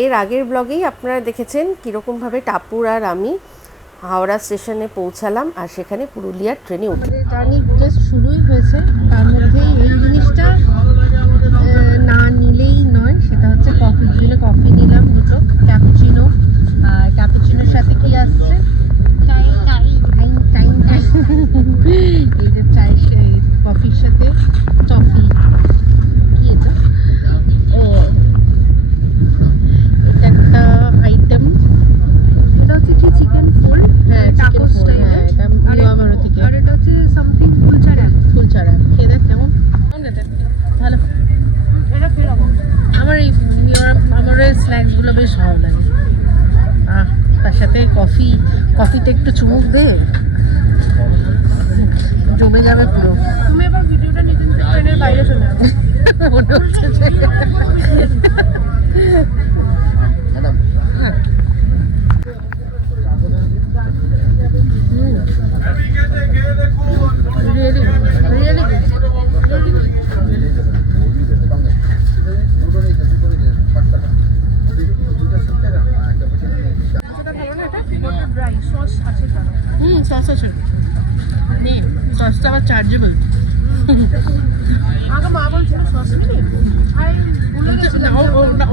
এর আগের ব্লগেই আপনারা দেখেছেন কীরকমভাবে টাপুর আর আমি হাওড়া স্টেশনে পৌঁছালাম আর সেখানে পুরুলিয়ার ট্রেনে উঠে। জার্নি জাস্ট শুরুই হয়েছে, তার মধ্যেই এই জিনিসটা না নিলেই নয়, সেটা হচ্ছে কফির জন্য কফি নিলাম দুটো ক্যাপুচিনো। আর ক্যাপুচিনোর সাথে কি আসছে? এই যে চায়ের কফির সাথে টফি। কি এটা? ও, এটা একটা আইটেম। এটা হচ্ছে কি চিকেন ফুল, হ্যাঁ চিকেন ফোল, হ্যাঁ এটা নিউ থেকে। আর এটা হচ্ছে something kulcha wrap. Kulcha wrap খেয়ে দেখ কেমন ভালো। এটা কিরকম? আমার এই স্ন্যাক্সগুলো বেশ ভালো লাগে। তার সাথে কফিতে একটু চুমুক দে, জমে যাবে পুরো। তুমি এবার ভিডিওটা নিতে নিতে ট্রেনের বাইরে চলে যাবে মনে হচ্ছে যে really good. ড্রাই সস আছে তার। সস আছে, নে সসটা আবার চার্জেবল। আমাকে মা বলছিল সস নিবি, আমি ভুলে গেছিলাম। ও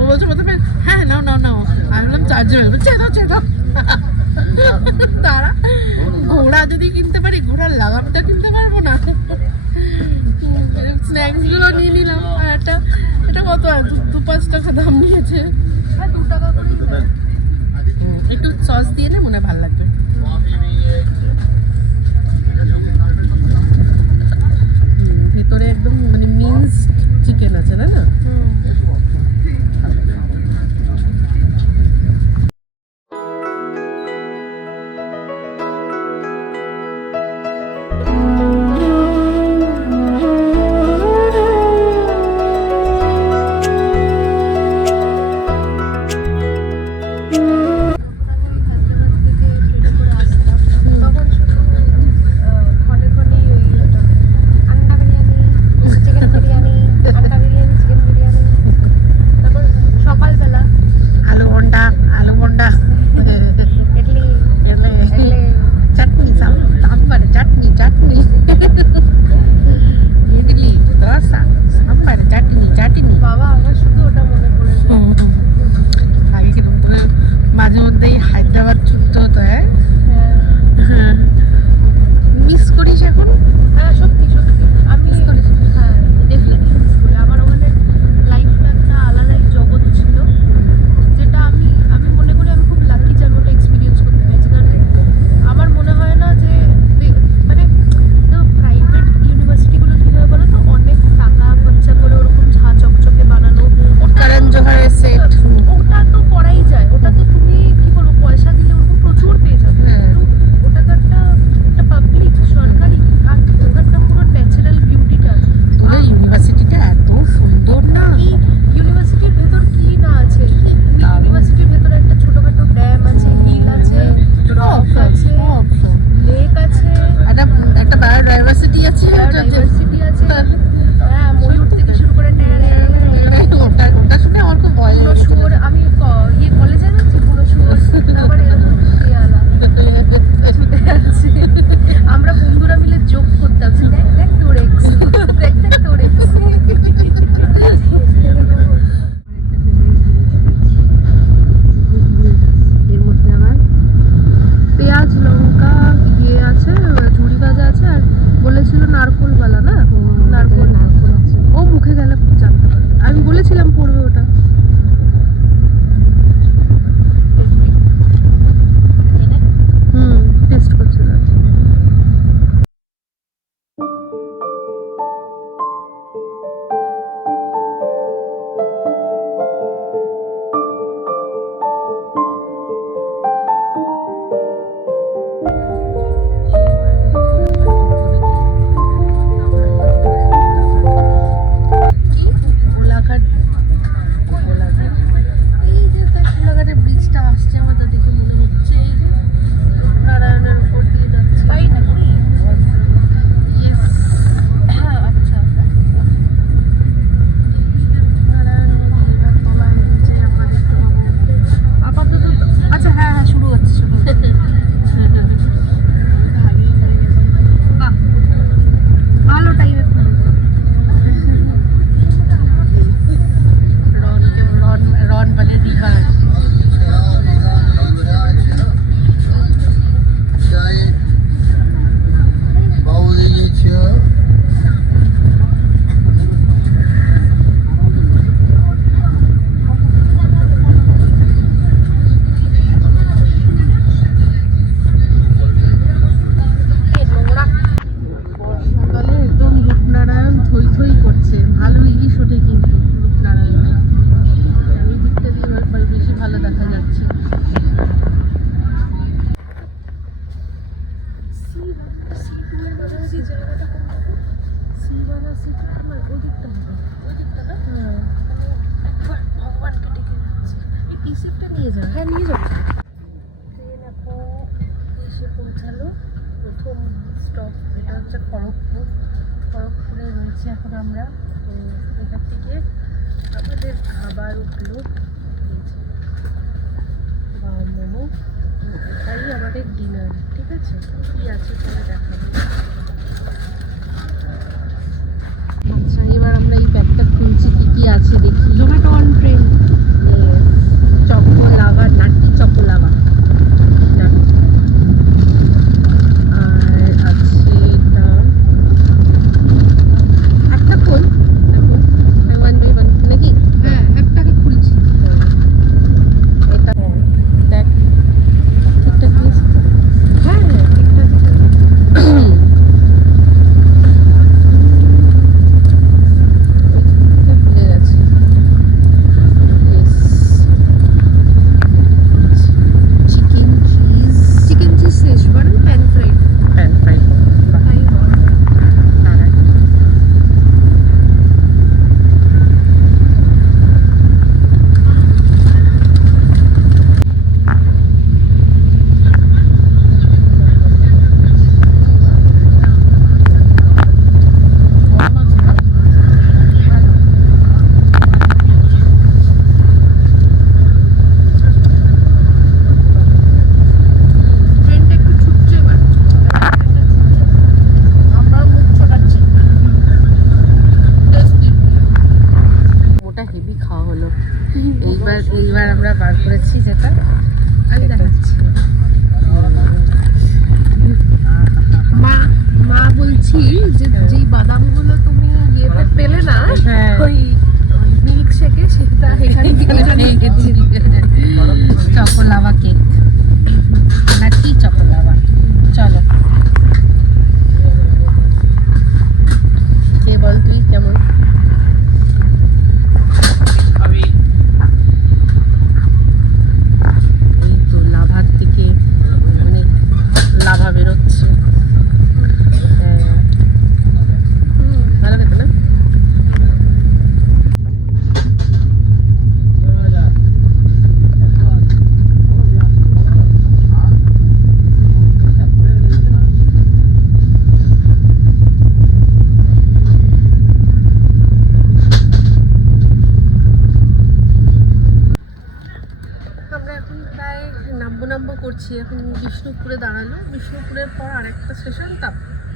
বলছে প্রথমে হ্যাঁ নাও নাও নাও, আমি বললাম চার্জেবল, চেদাও তারা ঘোড়া যদি কিনতে পারি, ঘোড়ার লাগামটা কিনতে পারবো না। স্ন্যাক্সগুলো নিয়ে নিলাম। আর এটা কত 2-5 টাকা দাম নিয়েছে। 2 টাকা করে দেয়। একটু সস দিয়ে নে, মনে হয় ভালো লাগবে। ভেতরে একদম মানে মিন্স চিকেন আছে, তাই না? তখন দাদা সিট আমার ওই দিকটা হবে। ওই দিকটা না? হ্যাঁ। ভগবানকে ডেকে যাচ্ছে। এই টি-শার্টটা নিয়ে যাও। হ্যাঁ নিয়ে যাও। ট্রেন এখন এসে পৌঁছালো। প্রথম স্টপ এটা হচ্ছে খড়গপুর। খড়গপুরে রয়েছে এখন আমরা। তো এখান থেকে আমাদের খাবার উঠলো মোমো। এটাই আমাদের ডিনার, ঠিক আছে? কী আছে পরে দেখাবো। আচ্ছা, এবার আমরা এই প্যাকটা খুলছি, কি কি আছে দেখি। Zomato on train. Choco lava, nutty choco lava. আর আছে এটা একটা খোল ওয়ান বাই ওয়ান নাকি? হ্যাঁ একটাকে খুলছি। এটা দেখ ঠিকঠাক দিয়েছি তো? হ্যাঁ হ্যাঁ ঠিকঠাক। ভুলে গেছি। চিকেন চিজ, চিকেন চিজ শেষ বরং প্যান ফ্রাইড। Pan fried. তাই হয়। ট্রেনটা একটু ছুটছে এবার। আমরা মুখ ছোটাচ্ছি। ওটা হেভি খাওয়া হলো। এইবার আমরা বার করেছি যেটা আমি দেখাচ্ছি। মা বলছি যে যেই বাদামগুলো তুমি ইয়েতে পেলে না হ্যাঁ। ওই মিল্ক শেকে, সেটা এখানে চকো লাভা কেক, নাটি চকো লাভা। চলো কে বল তুই কেমন? এই তো লাভার থেকে মানে লাভা বেরোচ্ছে। হ্যাঁ, ভালো খেতে না? আমরা এখন প্রায় নামবো করছি। এখন বিষ্ণুপুরে দাঁড়ালো, বিষ্ণুপুরের পর আরেকটা স্টেশন,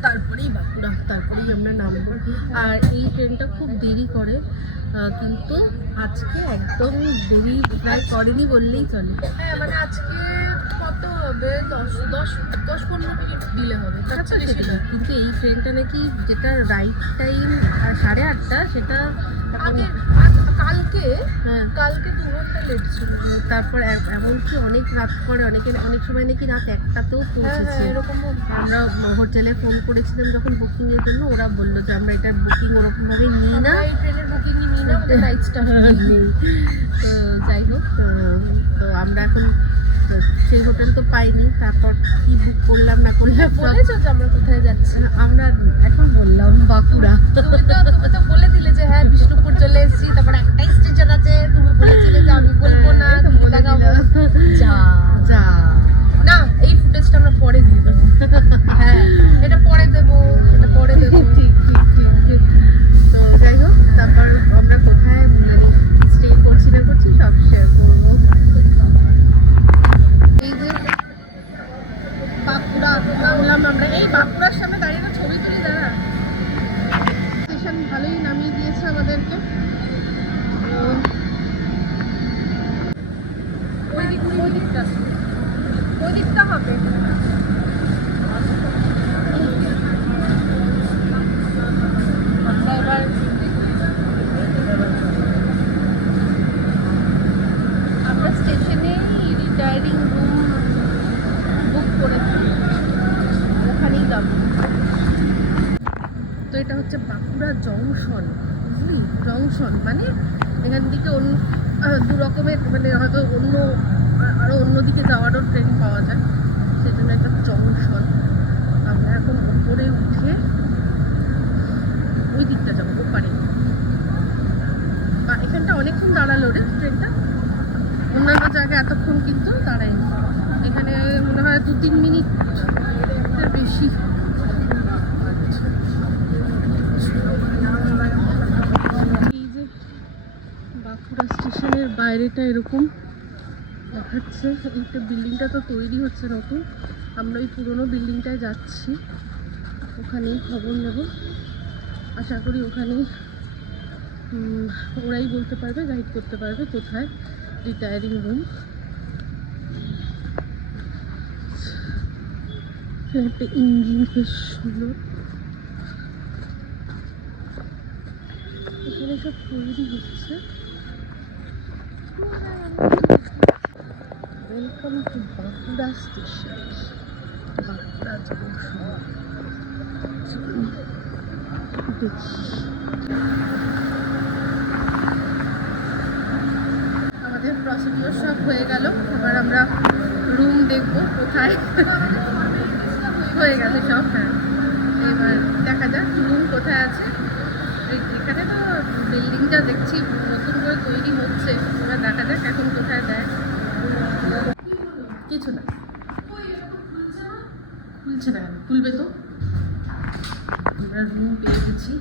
তারপরেই বাঁকুড়া, তারপরেই আমরা নামবো। আর এই ট্রেনটা খুব দেরি করে, কিন্তু আজকে একদম দেরি প্রায় করেনি বললেই চলে। হ্যাঁ মানে আজকে কত হবে, 10-15 মিনিট ডিলে হবে, তার আচ্ছা চেয়ে বেশি সেটাই, না। কিন্তু এই ট্রেনটা নাকি যেটা রাইট টাইম 8:30 সেটা আগে কালকে হ্যাঁ। কালকে 2 ঘন্টা লেট ছিল। তারপর এমনকি অনেক রাত করে, অনেক সময় নাকি রাত 1টাতেও হ্যাঁ পৌঁছেছে। হ্যাঁ এরকমও। আমরা হোটেলে ফোন করেছিলাম যখন বুকিং এর জন্য, ওরা বললো যে আমরা এটা বুকিং ওরকম ভাবে নিই না, আমরা এই ট্রেনের বুকিংই নিই না, আমাদের নাইট স্টাফ নেই। তো যাই হোক, তো আমরা এখন সেই হোটেল তো পাইনি, তারপর কি বুক করলাম না করলাম সব- বলেছো যে আমরা কোথায় যাচ্ছি? আমরা এখন বললাম বাঁকুড়া। তুমি তো বলে দিলে যে হ্যাঁ বিষ্ণুপুর চলে এসেছি, তারপর একটাই স্টেশন আছে, তুমি বলেছিলে যে আমি বলবো না, এই তো তুমি বলে দেখাবো। দিলাম। যা যা না, এই ফুটেজটা আমরা পরে দিয়ে দেবো। হ্যাঁ এটা পরে দেবো, এটা পরে দেবো। ঠিক ঠিক ঠিক ঠিক। তো যাই হোক, তারপর আমরা কোথায় মানে স্টে করছি না করছি সব শেয়ার করবো। এই যে বাঁকুড়া নামলাম আমরা, এই বাঁকুড়ার সামনে দাঁড়িয়ে না ছবি তুলি দাঁড়া। স্টেশন ভালোই নামিয়ে দিয়েছে আমাদেরকে। ওই দিকটা হবে। আমরা এবার আমরা স্টেশনে রিটায়ারিং রুম বুক করেছি, ওখানেই যাব। তো এটা হচ্ছে বাঁকুড়া জংশন, বুঝলি? জংশন মানে এখান থেকে অন্য দু রকমের মানে হয়তো আরও অন্যদিকে যাওয়ারও ট্রেন পাওয়া যায়, সেজন্য একটা জংশন। আমরা এখন উপরে উঠে ওই দিকটা যাবো ওপারে। বা এখানটা অনেকক্ষণ দাঁড়ালো রে ট্রেনটা, অন্যান্য জায়গায় এতক্ষণ কিন্তু দাঁড়ায়নি, এখানে মনে হয় 2-3 মিনিট বেশি। এই যে বাঁকুড়া স্টেশনের বাইরেটা এরকম দেখাচ্ছে। এইটা বিল্ডিংটা তো তৈরি হচ্ছে নতুন, আমরা ওই পুরোনো বিল্ডিংটায় যাচ্ছি, ওখানেই খবর নেব। আশা করি ওখানেই ওরাই বলতে পারবে, গাইড করতে পারবে কোথায় রিটায়ারিং রুম। একটা ইঞ্জিন বেশ সুন্দর, এখানে সব তৈরি হচ্ছে। Welcome to Bankura station, Bankura junction. দেখি আমাদের প্রসিডিওর সব হয়ে গেল, এবার আমরা রুম দেখবো কোথায়। হয়ে গেছে সব, হ্যাঁ। এবার দেখা যাক রুম কোথায় আছে। এখানে তো বিল্ডিংটা দেখছি নতুন করে তৈরি হচ্ছে, এবার দেখা যাক এখন কোথায় দেয়। কিছু না, খুলছে না, খুলবে তো। আমরা রুম পেয়ে গেছি,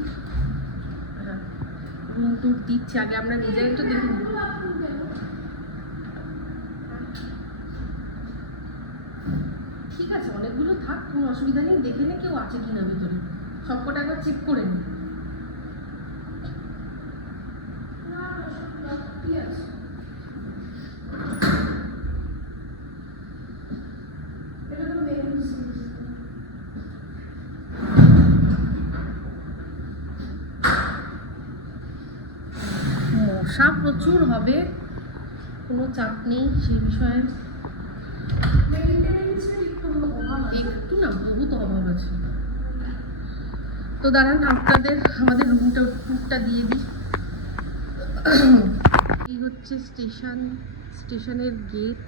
রুম টুর দিচ্ছে, আগে আমরা নিজেরা একটু দেখি। ঠিক আছে, অনেকগুলো থাক, কোনো অসুবিধা নেই, দেখে নে কেউ আছে কিনা ভিতরে, সবকটা একবার চেক করে নি। মশা প্রচুর হবে, কোনো চাপ নেই সেই বিষয়ে, একটু না বহুত অভাব আছে। তো দাঁড়ান আপনাদের আমাদের রুমটা দিয়ে দিই। এই হচ্ছে স্টেশনের গেট,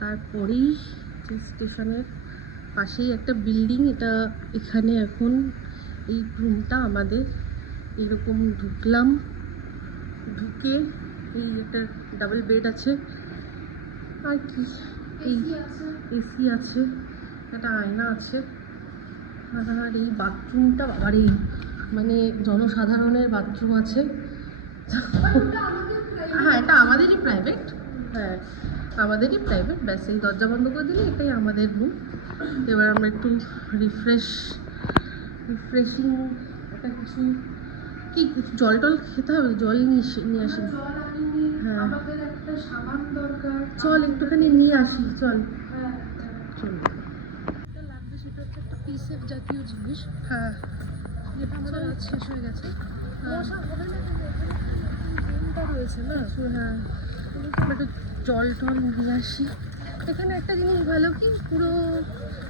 তারপরেই যে স্টেশনের পাশেই একটা বিল্ডিং, এটা এখানে এখন এই রুমটা আমাদের। এরকম ঢুকলাম, ঢুকে এই একটা ডাবল বেড আছে, আর কি এসি আছে, একটা আয়না আছে, আর এই বাথরুমটা বাবারে মানে জনসাধারণের বাথরুম আছে। হ্যাঁ, এটা আমাদেরই প্রাইভেট, হ্যাঁ আমাদেরই প্রাইভেট, ব্যাস এই দরজা বন্ধ করে দিলে এটাই আমাদের রুম। এবার আমরা একটু রিফ্রেশিং একটা কিছু কি জল টল খেতে হবে, জল নিয়ে আসি। হ্যাঁ আমাদের একটা সাবান দরকার, চল একটুখানি নিয়ে আসি, চল। চল, লাগবে সেটা হচ্ছে একটা পিসের জাতীয় জিনিস, হ্যাঁ যেটা আমাদের আজ শেষ হয়ে গেছে। রয়েছে না, হ্যাঁ একটু জল টল নিয়ে আসি। এখানে একটা জিনিস ভালো কি, পুরো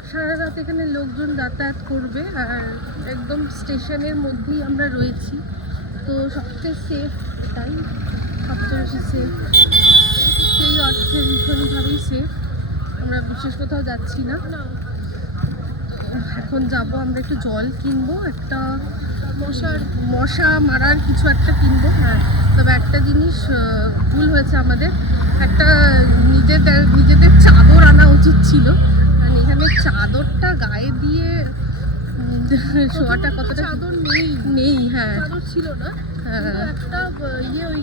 সারা রাত এখানে লোকজন যাতায়াত করবে, আর একদম স্টেশনের মধ্যেই আমরা রয়েছি, তো সবচেয়ে সেফ এটাই, সবচেয়ে বেশি সেফ, সেই অর্থে ভীষণভাবেই সেফ। আমরা বিশেষ কোথাও যাচ্ছি না। এখন যাব আমরা একটু জল কিনবো, একটা মশা মারার কিছু একটা কিনবো। হ্যাঁ, তবে একটা জিনিস ভুল হয়েছে আমাদের, একটা নিজেদের চাদর আনা উচিত ছিল, কারণ এখানে চাদরটা গায়ে দিয়ে শোয়াটা কতটা, চাদর নেই, হ্যাঁ চাদর ছিল না, হ্যাঁ একটা ইয়ে ওই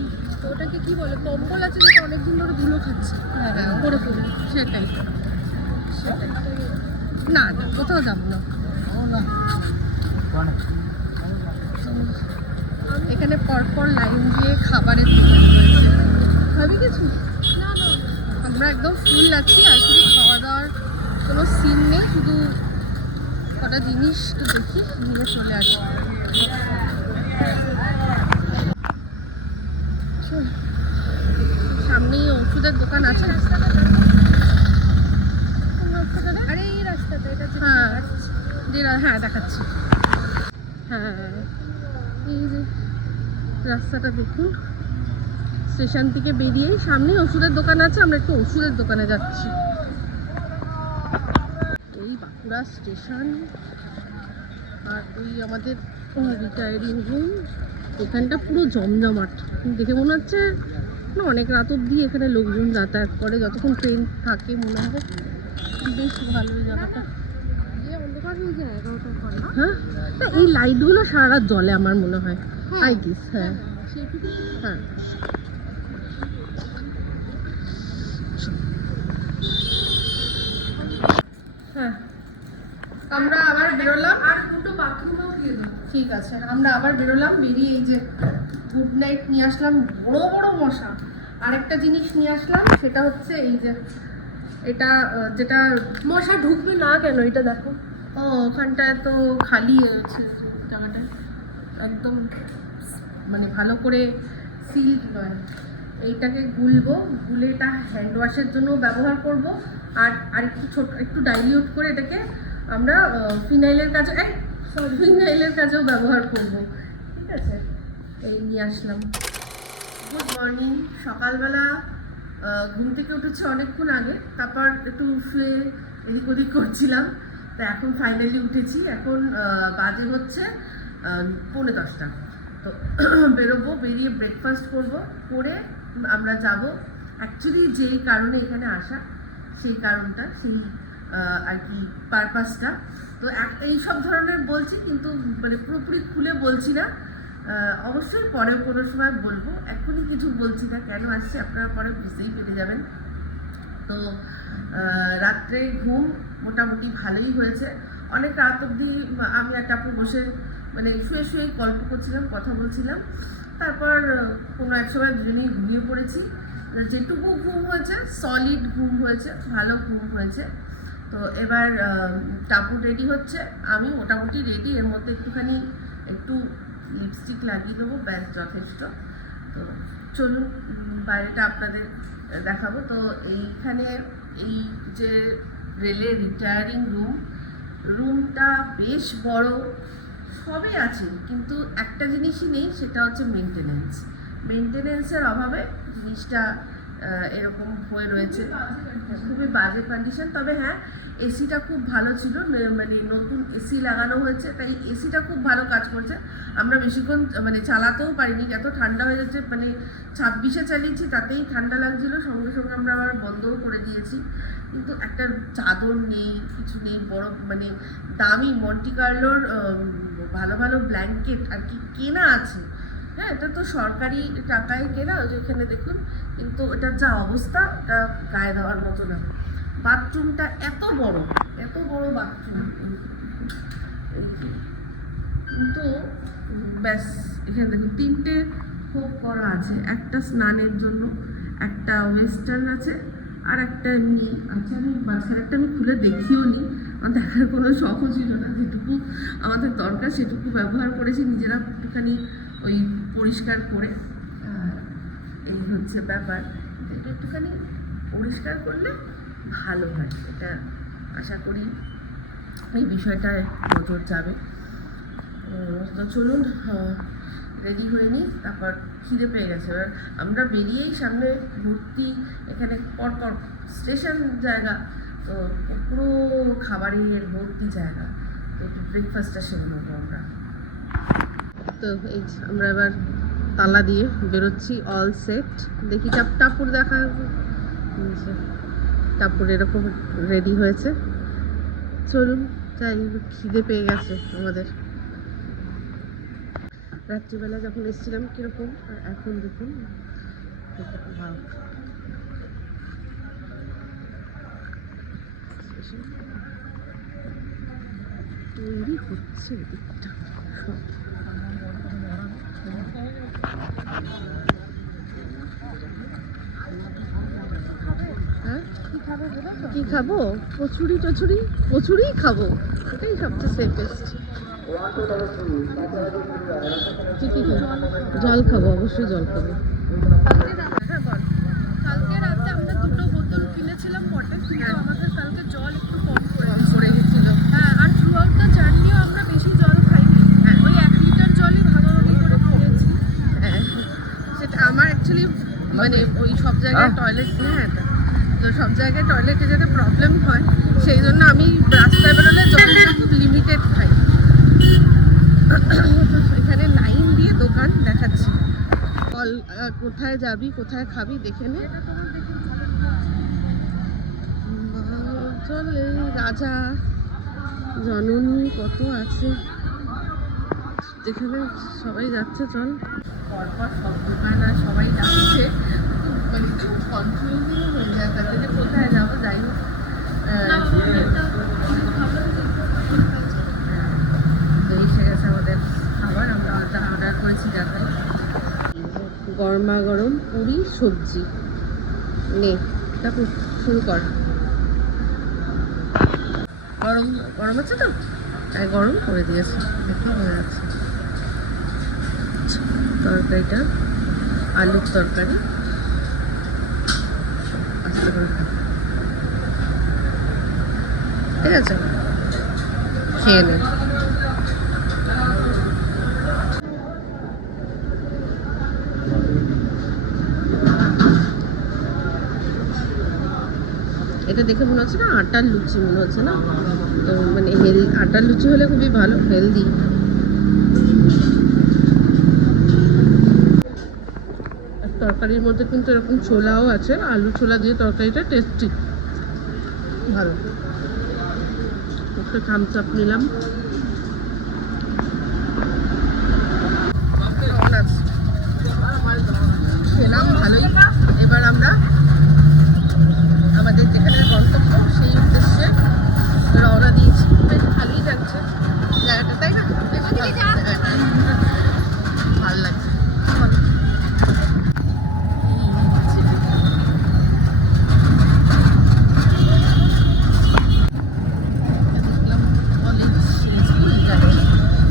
ওটাকে কি বলে কম্বল আছে, যেটা অনেকদিন ধরে ধুলো খাচ্ছে, হ্যাঁ পরে সেটাই না, কোথাও যাবো না। এখানে পরপর লাইন দিয়ে খাবারের ভাবি কিছু না, আমরা একদম ফুল আছি, আর শুধু খাওয়া দাওয়ার কোনো সিন নেই, শুধু কটা জিনিস তো দেখি নিয়ে চলে আসি। সামনেই ওষুধের দোকান আছে, আরে এই রাস্তাটা, এটা হ্যাঁ দেখাচ্ছি, হ্যাঁ এই যে রাস্তাটা দেখুন, স্টেশন থেকে বেরিয়েই সামনেই ওষুধের দোকান আছে, আমরা একটু ওষুধের দোকানে যাচ্ছি। এই বাঁকুড়া স্টেশন, আর ওই আমাদের রিটায়ারিং রুম। এখানটা পুরো জমজমাট, দেখে মনে হচ্ছে না অনেক রাত অবধি এখানে লোকজন যাতায়াত করে, যতক্ষণ ট্রেন থাকে মনে হয়। বেশ ভালো এই জায়গাটা। হ্যাঁ না, এই লাইটগুলো সারা রাত জ্বলে আমার মনে হয়। আই গেস হ্যাঁ হ্যাঁ। হ্যাঁ আমরা আবার বেরোলাম, আর দুটো বাথরুমও দিয়ে দেবো। ঠিক আছে, আমরা আবার বেরোলাম, বেরিয়ে এই যে গুড নাইট নিয়ে আসলাম, বড় বড় মশা। আরেকটা জিনিস নিয়ে আসলাম, সেটা হচ্ছে এই যে এটা যেটা মশা ঢুকবে না কেন এটা দেখো। ও ওখানটায় তো খালি হয়েছে জায়গাটায়, একদম মানে ভালো করে সিল্ড নয়। এইটাকে গুলবো, গুলে এটা হ্যান্ড ওয়াশের জন্য ব্যবহার করব। আর একটু ছোট একটু ডাইলিউট করে এটাকে আমরা ফিনাইলের কাজেও ব্যবহার করব। ঠিক আছে, এই নিয়ে আসলাম। Good morning. সকালবেলা ঘুম থেকে উঠেছি অনেকক্ষণ আগে, তারপর একটু শুয়ে এদিক ওদিক করছিলাম। তো এখন ফাইনালি উঠেছি। এখন বাজে হচ্ছে 9:45। তো বেরোবো, বেরিয়ে ব্রেকফাস্ট করে আমরা যাব। অ্যাকচুয়ালি যেই কারণে এখানে আসা, সেই কারণটা, সেই আর কি পারপাসটা, তো এই সব ধরনের বলছি, কিন্তু মানে পুরোপুরি খুলে বলছি না। অবশ্যই পরে কোনো সময় বলবো, এখনই কিছু বলছি না কেন আসছি, আপনারা পরে বুঝতেই পেরে যাবেন। তো রাত্রে ঘুম মোটামুটি ভালোই হয়েছে। অনেক রাত অবধি আমি আর টাপু বসে মানে শুয়ে শুয়ে গল্প করছিলাম, কথা বলছিলাম। তারপর কোনো এক সময় দুজনেই ঘুমিয়ে পড়েছি। যেটুকু ঘুম হয়েছে সলিড ঘুম হয়েছে, ভালো ঘুম হয়েছে। তো এবার টাপু রেডি হচ্ছে, আমি মোটামুটি রেডি। এর মধ্যে একটু লিপস্টিক লাগিয়ে দেবো, ব্যাস যথেষ্ট। তো চলুন বাইরেটা আপনাদের দেখাবো। তো এইখানে এই যে রেলের রিটায়ারিং রুমটা বেশ বড়, সবই আছে, কিন্তু একটা জিনিসই নেই, সেটা হচ্ছে মেনটেনেন্সের অভাবে জিনিসটা এরকম হয়ে রয়েছে, খুবই বাজে কন্ডিশন। তবে হ্যাঁ, এসিটা খুব ভালো ছিল, মানে নতুন এসি লাগানো হয়েছে, তাই এসিটা খুব ভালো কাজ করছে। আমরা বেশিক্ষণ মানে চালাতেও পারিনি, এত ঠান্ডা হয়ে যাচ্ছে। মানে 26-এ চালিয়েছি, তাতেই ঠান্ডা লাগছিল, সঙ্গে সঙ্গে আমরা আবার বন্ধও করে দিয়েছি। কিন্তু একটা চাদর নেই, কিছু নেই। বড় মানে দামি মন্টি কার্লোর ভালো ভালো ব্ল্যাঙ্কেট আর কি কেনা আছে। হ্যাঁ, এটা তো সরকারি টাকায় কেনা, যেখানে দেখুন, কিন্তু এটার যা অবস্থা, এটা গায়ে দেওয়ার মতো না। বাথরুমটা এত বড় বাথরুম, কিন্তু ব্যাস এখানে দেখুন 3টে হোপ করা আছে, একটা স্নানের জন্য, একটা ওয়েস্টার্ন আছে, আর একটা এমনি আছে। আমি মাঝখানেরটা আমি খুলে দেখিও নি, আমার দেখার কোনো শখও ছিল না। যেটুকু আমাদের দরকার সেটুকু ব্যবহার করেছি নিজেরা একটুখানি ওই পরিষ্কার করে। এই হচ্ছে ব্যাপার, এটা একটুখানি পরিষ্কার করলে ভালো হয়, এটা আশা করি এই বিষয়টায় নজর যাবে। তো চলুন রেডি হয়ে নিই, তারপর খিদে পেয়ে গেছে। এবার আমরা বেরিয়েই সামনে ভর্তি, এখানে পরপর স্টেশন জায়গা, তো পুরো খাবারের ভর্তি জায়গা। তো একটু ব্রেকফাস্টটা সেরে নেবো আমরা। তো এই আমরা এবার তালা দিয়ে বেরোচ্ছি, অল সেট। দেখি টাপুর দেখা, টাপুর এরকম রেডি হয়েছে। চলুন যাই, খিদে পেয়ে গেছে আমাদের। রাত্রিবেলা যখন এসেছিলাম কিরকম, আর এখন দেখুন ভাব। তৈরি হচ্ছে দিকটা কি খাবো? কচুরি খাবো, এটাই সবচেয়ে সেফেস্ট। জল খাবো, অবশ্যই জল খাবো। কালকে রাতে আমরা 2টো বোতল কিনেছিলাম পটে, কিন্তু আমাদের কালকে জল একটু কম পড়ে গেছিল। হ্যাঁ, আর থ্রু আউট দ্য জার্নিও আমরা বেশি জল খাইনি, ওই 1 লিটার জলই ভাগাভাগি করে খেয়েছি। হ্যাঁ, সেটা আমার অ্যাকচুয়ালি মানে ওই সব জায়গায় টয়লেট, হ্যাঁ, তো সব জায়গায় টয়লেটে যাতে প্রবলেম হয়, সেই জন্য আমি রাস্তায় বেরোলে জলটা খুব লিমিটেড খাই। এখানে লাইন দিয়ে দোকান দেখাচ্ছি। কোথায় যাবি, কোথায় খাবি দেখে নে। চলে রাজা জননী কত আছে, যেখানে সবাই যাচ্ছে। চল, পরপর সব দোকান আর সবাই যাচ্ছে, মানে খুব কনফিউজিং হয়ে যায় তাতে যে কোথায় যাবো। যাই হোক, তো এসে গেছে আমাদের খাবার। আমরা অর্ডার করেছি যাতে গরমা গরম পুরি সবজি। নে তারপর শুরু কর। গরম গরম আছে তো, তাই গরম করে দিয়েছে, দেখো হয়ে যাচ্ছে। তরকারিটা আলুর তরকারি, আস্তে করে খা। ঠিক আছে, খেয়ে নে। এটা দেখে মনে হচ্ছে না আটার লুচি মনে হচ্ছে না, তো মানে আটার লুচি হলে খুবই ভালো, হেলদি। তরকারির মধ্যে কিন্তু এরকম ছোলাও আছে, আলু ছোলা দিয়ে তরকারিটা টেস্টি, ভালো। একটা থামস আপ নিলাম। খেলাম ভালোই। এবার আমরা আমাদের যেখানে গন্তব্য সেই উদ্দেশ্যে রওনা দিয়েছি। বেশ ভালোই লাগছে জায়গাটা, তাই না? ভালো লাগছে।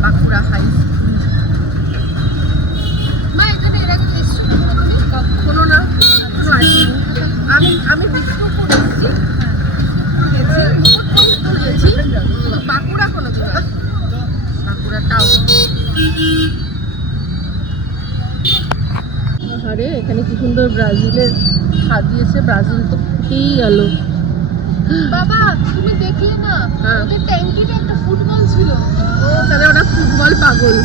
Bankura high school. কখনো না, কখনো আসিনি। আমি বিষ্ণুপুর এসেছি, বাঁকুড়া কোনো দিন, বাঁকুড়া টাউন। আরে এখানে কি সুন্দর ব্রাজিলের সাজিয়েছে, ব্রাজিল তো ফুটেই গেল। বাবা তুমি দেখলে না, হ্যাঁ, ওদের ট্যাঙ্কিতে একটা ফুটবল ছিল। ও তাহলে ওরা ফুটবল পাগল।